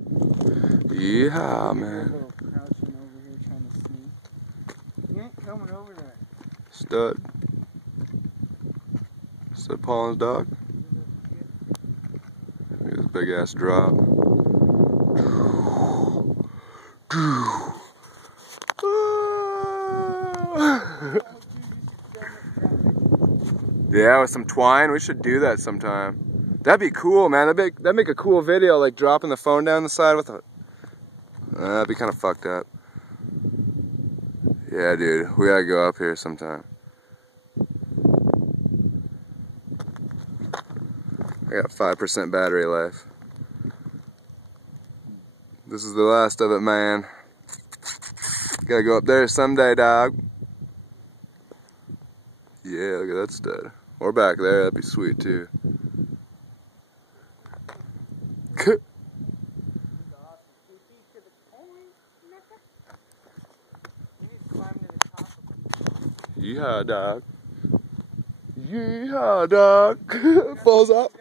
Yeehaw, man. Crouching over here trying to sneak. He ain't coming over there. Stud. Stud Paul's dog. Look at this big ass drop. Yeah, with some twine, we should do that sometime. That'd be cool, man. That'd make a cool video, like dropping the phone down the side with a. That'd be kind of fucked up. Yeah, dude, we gotta go up here sometime. I got 5% battery life. This is the last of it, man. Gotta go up there someday, dog. Yeah, look at that stud. Or back there, that'd be sweet too. Yeehaw, dog. Yeehaw, dog. Falls up.